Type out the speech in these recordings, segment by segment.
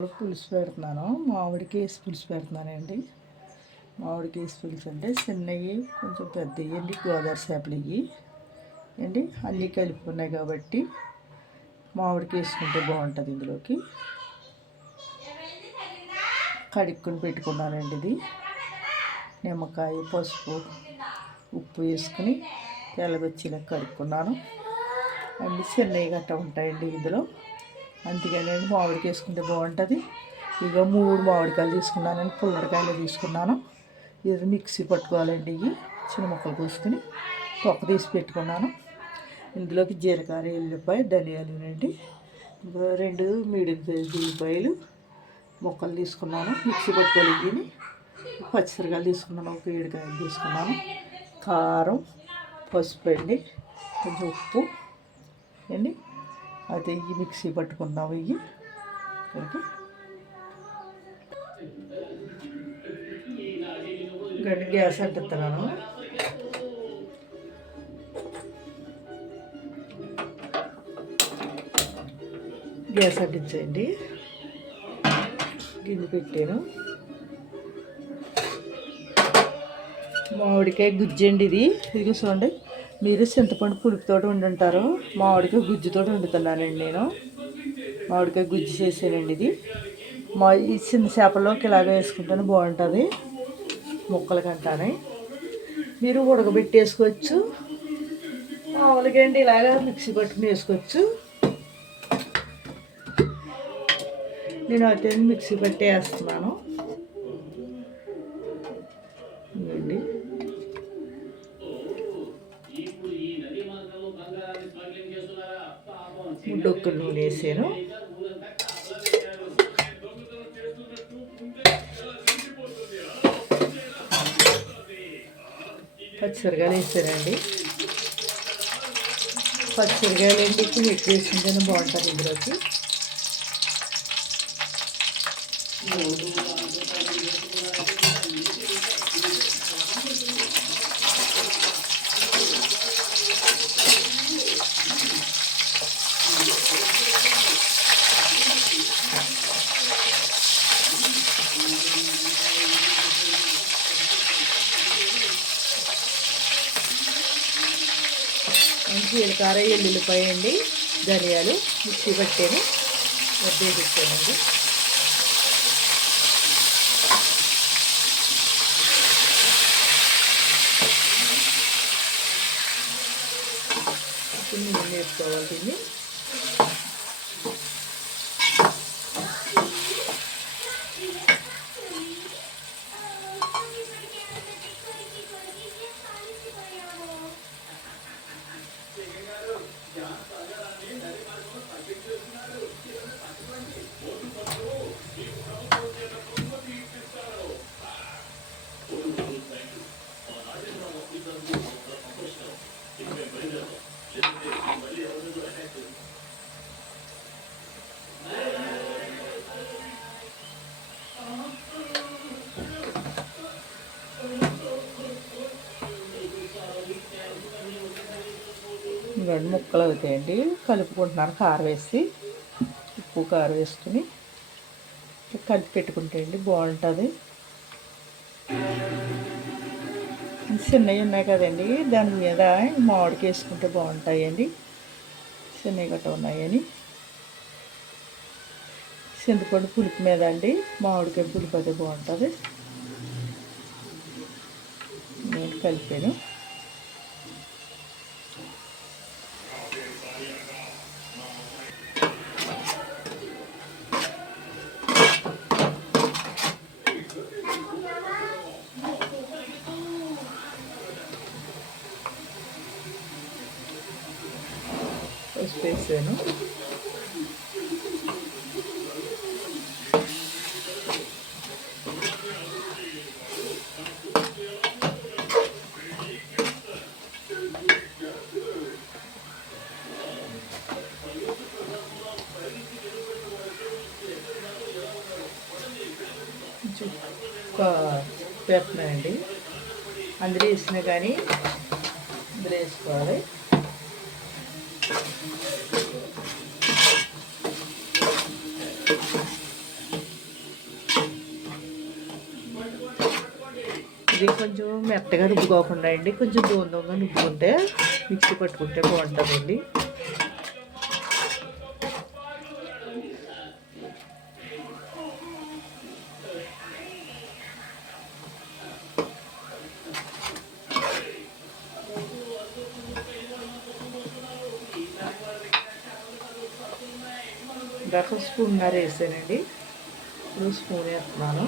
పులుసు పెడుతున్నాను. మామిడికాయ వేసి పులుసు పెడుతున్నానండి. మామిడికాయ వేసి పులుసు అంటే చిన్నవి కొంచెం పెద్దవి అండి, గోదావరి చేపలు ఇవి అండి. అన్నీ కలుపుకున్నాయి కాబట్టి మామిడికాయ వేసుకుంటే బాగుంటుంది. ఇందులోకి కడుక్కుని పెట్టుకున్నానండి. ఇది నిమ్మకాయ, పసుపు, ఉప్పు వేసుకుని తెల్లగొచ్చేలా కడుక్కున్నాను. అన్నీ చిన్నవి గట్ట ఉంటాయండి ఇందులో. అందుకని మామిడికాయ వేసుకుంటే బాగుంటుంది. ఇక 3 మామిడికాయలు తీసుకున్నానండి, పుల్లడికాయలు తీసుకున్నాను. ఇది మిక్సీ పట్టుకోవాలండి. ఇవి చిన్న ముక్కలు కోసుకుని తొక్క తీసి పెట్టుకున్నాను. ఇందులోకి జీలకర్ర, ఎల్లిపాయ, ధనియాలు అండి, 2 మీడియం సైజు ఉల్లిపాయలు ముక్కలు తీసుకున్నాను. మిక్సీ పట్టుకోవాలి. ఇవి పచ్చిమిరకాయలు తీసుకున్నాను, ఒక 7 కాయలు తీసుకున్నాను. కారం, పసుపు అండి, కొంచెం ఉప్పు అండి. అయితే ఇవి మిక్సీ పట్టుకున్నాము. ఇవి గడ్డి గ్యాస్ అంటున్నాను. గ్యాస్ అంటించండి. గిన్నె పెట్టాను. మామిడికాయ గుజ్జండి ఇది. ఇది చూడండి, మీరు చింతపండు పులుపుతో వండుంటారు, మామిడికాయ గుజ్జుతో వండుతున్నానండి నేను. మామిడికాయ గుజ్జు చేసానండి. ఇది ఈ చిన్న చేపల్లోకి ఇలాగ వేసుకుంటేనే బాగుంటుంది ముక్కల కంటానే. మీరు ఉడకబెట్టి వేసుకోవచ్చు, మామూలుగా అండి ఇలాగ మిక్సీ పట్టుకుని వేసుకోవచ్చు. నేను అయితే మిక్సీ పట్టి వేస్తున్నాను ఇవ్వండి. ముద్దొక్క నూనె వేసాను. పచ్చిమిరకాయలు వేసానండి. పచ్చిమిరకాయలు ఏంటి ఎక్కువ వేసుకుంటేనే బాగుంటుంది ఇందులోకి. జీలకర్ర, ఎల్లుల్లిపాయ అండి, ధనియాలు మిక్సీ పట్టాను, వద్దేసిచ్చానండి. నూనె వేసుకోవాలి. దీన్ని ఇవన్నీ ముక్కలు అవుతాయండి. కలుపుకుంటున్నాను కారం వేసి, ఉప్పు కారం వేసుకుని కలిపి పెట్టుకుంటాయండి, బాగుంటుంది. చిన్నవి ఉన్నాయి కదండి, దాని మీద మామిడికి వేసుకుంటే బాగుంటాయండి. చిన్నవి గట్ట ఉన్నాయని. చింతపండు పులుపు మీద అండి మామిడికాయ పులుపు అయితే బాగుంటుంది. నేను కలిపాను. పసుపు వేసాను. పెడుతున్నానండి. అందులో వేసినా కానీ ఇందులో వేసుకోవాలి. ఇది కొంచెం మెత్తగా రుబ్బుకోకుండా అండి, కొంచెం దూరంగా రుబ్బుకుంటే మిక్సీ పట్టుకుంటే బాగుంటుందండి. ఇందాక స్పూన్నర వేసానండి, ఇప్పుడు స్పూన్ వేస్తున్నాను.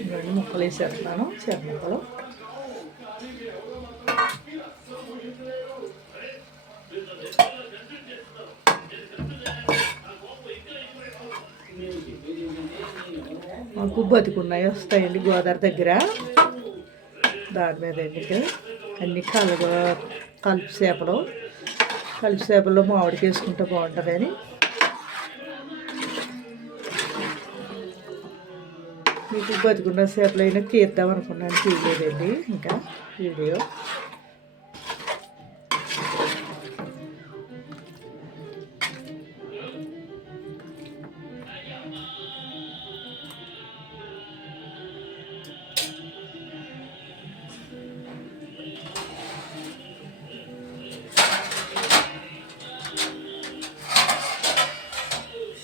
ఇవన్నీ ముక్కలు వేసేస్తున్నాను, ముక్కలు. మాకు బతికున్నాయి వస్తాయండి గోదావరి దగ్గర, దాని మీద అన్ని కలుపు చేపల్లో మామిడికి వేసుకుంటే బాగుంటుందని. మీకు బతుకున్న చేపలు అయినా తీద్దాం అనుకున్నాను, తీయలేదండి ఇంకా వీడియో.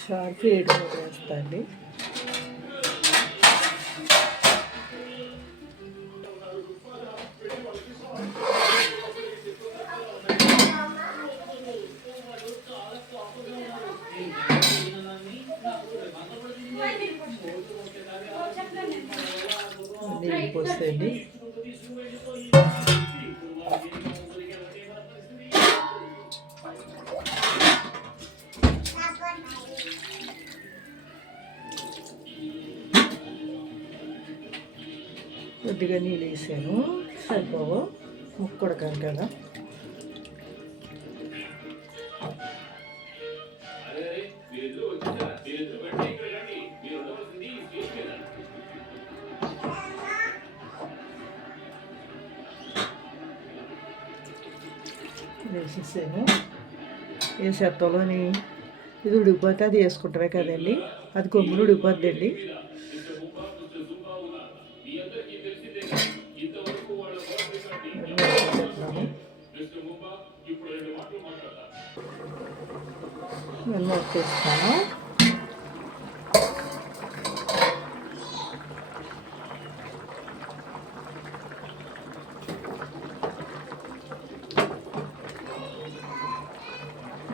షార్ప్ 7 వేస్తా అండి. నీళ్ళు పోసేయండి. కొద్దిగా నీళ్ళు వేసాను, సరిపోవు ముక్కడకాను కదా. వేసేసాను. వేసేత్తలోని ఇది ఉడికిపోతే అది వేసుకుంటారే కదండి, అది కొమ్ములు ఉడికిపోద్దండి. వేస్తాను.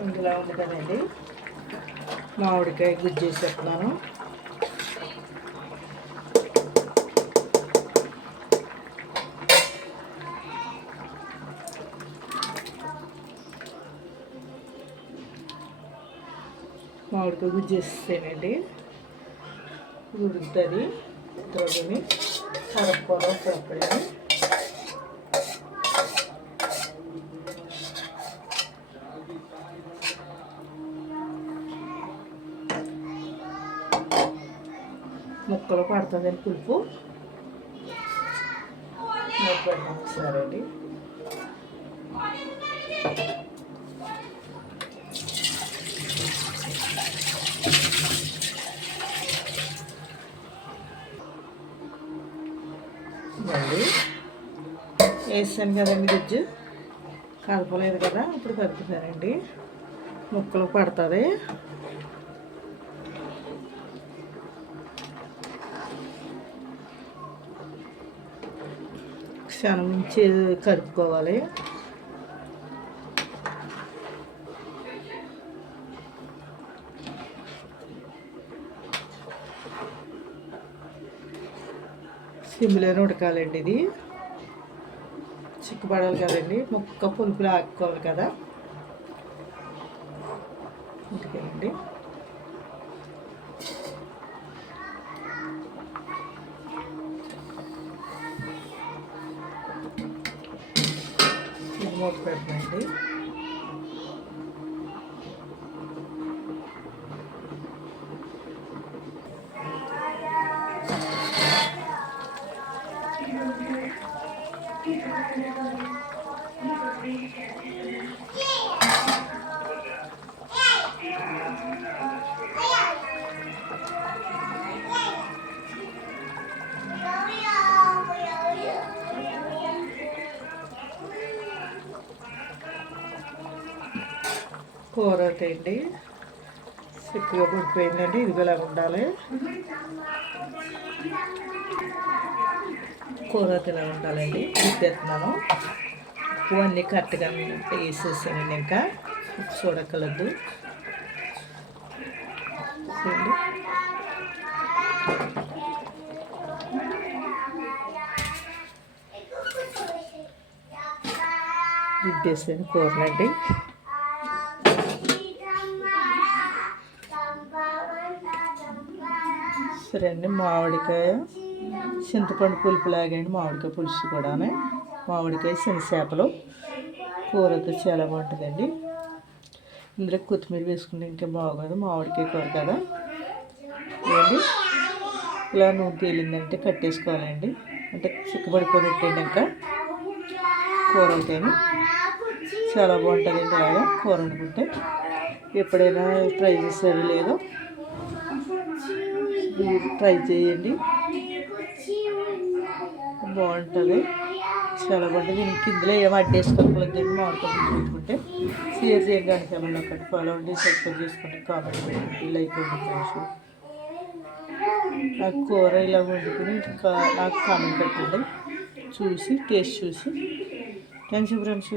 ఇందులో ఉంది కదండి, మామిడికాయ గుజ్జు వేసేస్తున్నాను. మామిడికాయ గుజ్జు వేసేసానండి, ఉడుకుతుంది. తొడని కరపూర కరపడి ముక్కలు పడుతుందండి, పులుపు పెడతాం ఒకసారి అండి. మళ్ళీ వేసాను కదండి గుజ్జు, కలపలేదు కదా, ఇప్పుడు కలుపుతానండి. ముక్కలు పడుతుంది. క్షణం నుంచి కలుపుకోవాలి. సిమ్లోనే ఉడకాలండి, ఇది చిక్కుపడాలి కదండి, ముక్క పులుపులు ఆపుకోవాలి కదా. ఉడికాయండి. మూత పెడతానండి. కూర అండి చిక్కగా ఉడిపోయిందండి. ఇది ఇలా ఉండాలి. కూర ఇలా ఉండాలండి. తిప్పుతున్నాను. ఉప్పు అన్నీ కరెక్ట్గా వేసేసానండి. ఇంకా ఉప్పు చూడక్కర్లేదు. దిద్దేసాను కూరలండి. సరే అండి. మామిడికాయ చింతపండు పులుపు లాగండి. మామిడికాయ పులుసు కూడా మామిడికాయ శనగచేపలు కూరతో చాలా బాగుంటుందండి. ఇందులో కొత్తిమీర వేసుకుంటే ఇంకా బాగోదు. మామిడికాయ కూర కదా ఏంటి. ఇలా నూనె తేలిందంటే కట్టేసుకోవాలండి. అంటే చిక్కబడిపోయినట్టండి. ఇంకా కూర అవుతాయి. చాలా బాగుంటుందండి. అలాగా కూర అనుకుంటే ఎప్పుడైనా ట్రై చేసారో లేదో ట్రై చేయండి. బాగుంటుంది. చాలా బాగుంటుంది. దీనికి ఇందులో ఏమో అడ్డేసుకోకూడదండి. మామిడికాయ పెట్టుకుంటే షేర్ చేయండి. అంటే ఒకటి ఫాలో అవ్వండి. సబ్స్క్రైబ్ చేసుకుంటే కామెంట్ పెట్టండి. లైక్ ఇవ్వండి ఫ్రెండ్స్. నాకు కూర ఇలా వండుకుని నాకు కామెంట్ పెట్టండి. చూసి టేస్ట్ చూసి. Thanks friends.